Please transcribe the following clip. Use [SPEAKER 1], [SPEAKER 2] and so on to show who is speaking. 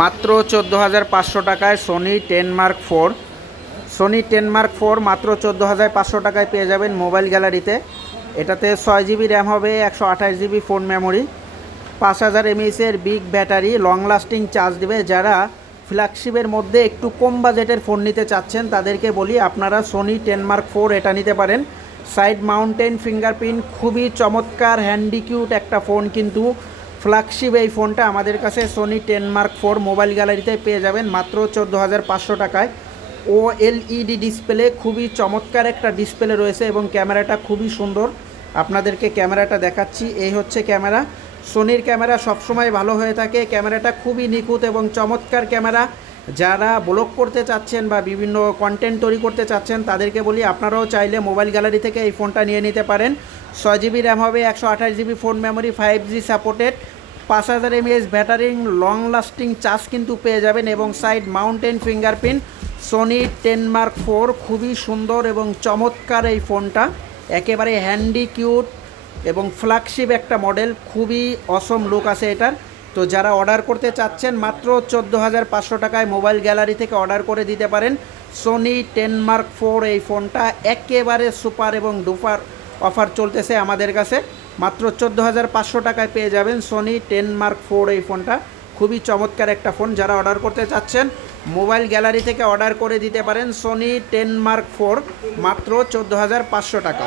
[SPEAKER 1] মাত্র চোদ্দ হাজার পাঁচশো টাকায় Sony ten mark four Sony ten mark four মাত্র চোদ্দ হাজার পাঁচশো টাকায় পেয়ে যাবেন মোবাইল গ্যালারিতে এটাতে ছয় জিবি র্যাম হবে, একশো আঠাশ জিবি ফোন মেমোরি পাঁচ হাজার এমএসের big battery long lasting charge দেবে। যারা ফ্ল্যাগশিপের মধ্যে একটু কম বাজেটের ফোন নিতে চাচ্ছেন, তাদেরকে বলি আপনারা সোনি টেন মার্ক ফোর এটা নিতে পারেন। সাইড মাউন্টেন ফিঙ্গারপ্রিন্ট খুবই চমৎকার হ্যান্ডিকিউট একটা ফোন কিন্তু ফ্ল্যাগশিপ এই ফোনটা আমাদের কাছে Sony ten mark four mobile গ্যালারিতে পেয়ে যাবেন, মাত্র চোদ্দ হাজার পাঁচশো টাকায়। ও এলইডি ডিসপ্লে খুবই চমৎকার একটা ডিসপ্লে রয়েছে এবং ক্যামেরাটা খুবই সুন্দর। আপনাদেরকে ক্যামেরাটা দেখাচ্ছি, এই হচ্ছে ক্যামেরা। সোনির ক্যামেরা সবসময় ভালো হয়ে থাকে, ক্যামেরাটা খুবই নিখুঁত এবং চমৎকার ক্যামেরা। যারা ব্লগ করতে চাচ্ছেন বা বিভিন্ন কন্টেন্ট তৈরি করতে চাচ্ছেন, তাদেরকে বলি আপনারাও চাইলে মোবাইল গ্যালারি থেকে এই ফোনটা নিয়ে নিতে পারেন। ছয় জিবি র্যাম হবে, একশো আঠাশ GB phone memory five G supported পাঁচ হাজার mAh battery long lasting charge কিন্তু পেয়ে যাবেন এবং side mounted fingerprint Sony ten mark four খুবই সুন্দর এবং চমৎকার এই ফোনটা একেবারে হ্যান্ডি কিউট এবং ফ্ল্যাগশিপ একটা মডেল খুবই অসম লুক আছে এটার। তো যারা অর্ডার করতে চাচ্ছেন মাত্র চোদ্দ হাজার পাঁচশো টাকায় মোবাইল গ্যালারি থেকে অর্ডার করে দিতে পারেন। সোনি টেন মার্ক ফোর এই ফোনটা একেবারে সুপার এবং ডুপার অফার চলতেছে আমাদের কাছে। মাত্র চোদ্দ হাজার পাঁচশো টাকায় পেয়ে যাবেন সোনি টেন মার্ক ফোর এই ফোনটা। খুবই চমৎকার একটা ফোন যারা অর্ডার করতে চাচ্ছেন, মোবাইল গ্যালারি থেকে অর্ডার করে দিতে পারেন সোনি টেন মার্ক ফোর মাত্র চোদ্দ হাজার পাঁচশো টাকা।